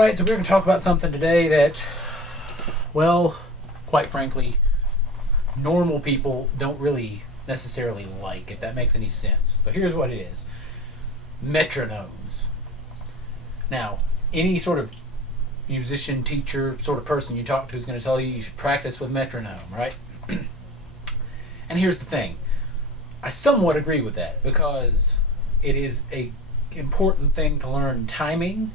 Alright, so we're going to talk about something today that, well, quite frankly, normal people don't really necessarily like, if that makes any sense. But here's what it is. Metronomes. Now, any sort of musician, teacher, sort of person you talk to is going to tell you should practice with metronome, right? And here's the thing. I somewhat agree with that because it is a important thing to learn timing.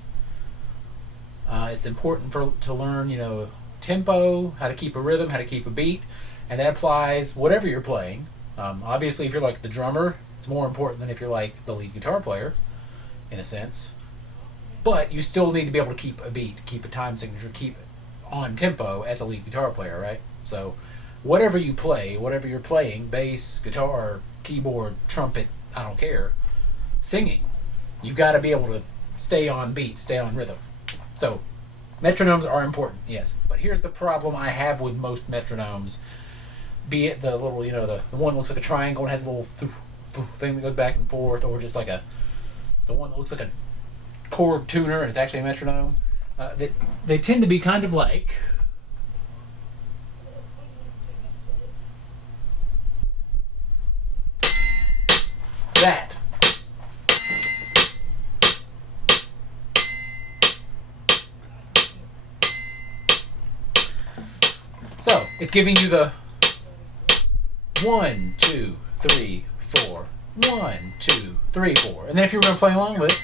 It's important to learn, tempo, how to keep a rhythm, how to keep a beat, and that applies whatever you're playing. Obviously, if you're like the drummer, it's more important than if you're like the lead guitar player, in a sense. But you still need to be able to keep a beat, keep a time signature, keep on tempo as a lead guitar player, right? So whatever you play, whatever you're playing, bass, guitar, keyboard, trumpet, I don't care, singing, you've got to be able to stay on beat, stay on rhythm. So metronomes are important, yes. But here's the problem I have with most metronomes. Be it the little, the one that looks like a triangle and has a little thing that goes back and forth, or just like the one that looks like a chord tuner and it's actually a metronome. They tend to be kind of like that. So it's giving you the 1, 2, 3, 4, 1, 2, 3, 4, and then if you were going to play along with it.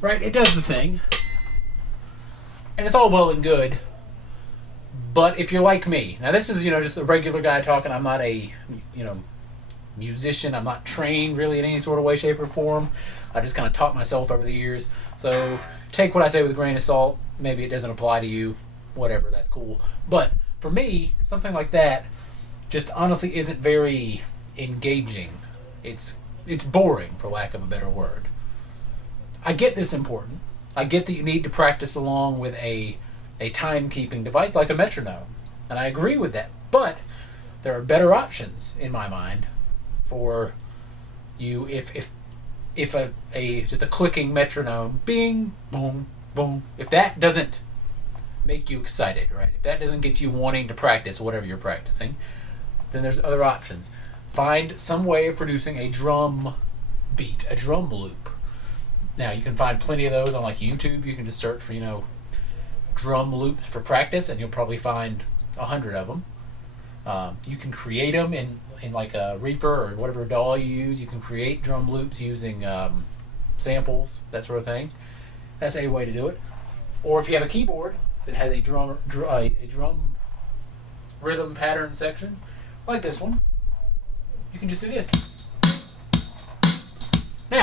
Right, it does the thing, and it's all well and good, but if you're like me, now this is, just a regular guy talking, I'm not a, musician, I'm not trained really in any sort of way, shape, or form, I just kind of taught myself over the years, so take what I say with a grain of salt, maybe it doesn't apply to you, whatever, that's cool, but for me, something like that just honestly isn't very engaging, it's boring, for lack of a better word. I get this important. I get that you need to practice along with a timekeeping device like a metronome. And I agree with that. But there are better options in my mind for you if just a clicking metronome, bing, boom, boom, if that doesn't make you excited, right? If that doesn't get you wanting to practice whatever you're practicing, then there's other options. Find some way of producing a drum beat, a drum loop. Now, you can find plenty of those on like YouTube. You can just search for, drum loops for practice, and you'll probably find 100 of them. You can create them in like a Reaper or whatever DAW you use. You can create drum loops using samples, that sort of thing. That's a way to do it. Or if you have a keyboard that has a drum rhythm pattern section, like this one, you can just do this. Now,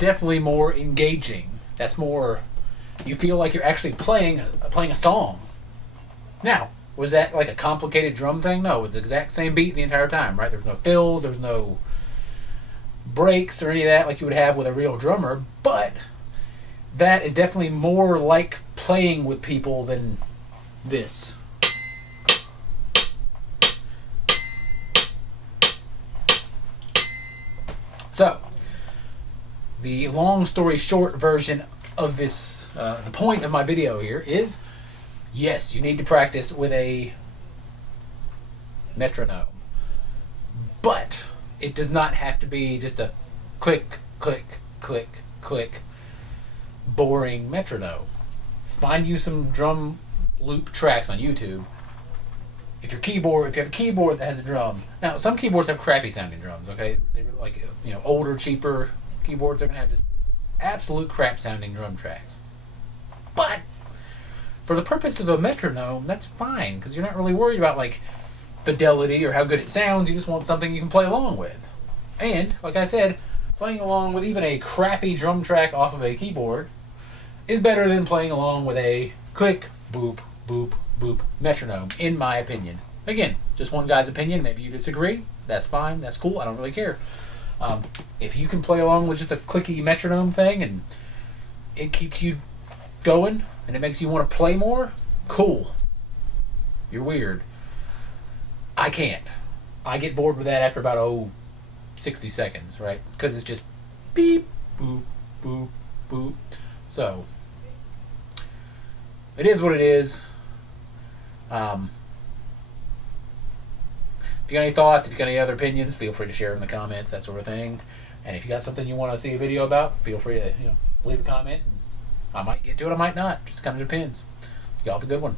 definitely more engaging. That's more, you feel like you're actually playing a song. Now, was that like a complicated drum thing? No, it was the exact same beat the entire time, right? There was no fills, there was no breaks or any of that like you would have with a real drummer, but that is definitely more like playing with people than this. So, the long story short version of this, the point of my video here is, yes, you need to practice with a metronome. But it does not have to be just a click, click, click, click, boring metronome. Find you some drum loop tracks on YouTube. If you have a keyboard that has a drum, now some keyboards have crappy sounding drums, okay? They're like, older, cheaper keyboards are gonna have just absolute crap sounding drum tracks. But for the purpose of a metronome, that's fine, because you're not really worried about like fidelity or how good it sounds. You just want something you can play along with. And like I said, playing along with even a crappy drum track off of a keyboard is better than playing along with a click, boop, boop, boop metronome, in my opinion. Again, just one guy's opinion. Maybe you disagree. That's fine. That's cool. I don't really care. If you can play along with just a clicky metronome thing and it keeps you going and it makes you want to play more, cool. You're weird. I can't. I get bored with that after about 60 seconds, right? Because it's just beep, boop, boop, boop. So it is what it is. If you got any thoughts, if you got any other opinions, feel free to share in the comments, that sort of thing. And if you got something you want to see a video about, feel free to leave a comment. I might get to it, I might not. Just kind of depends. Y'all have a good one.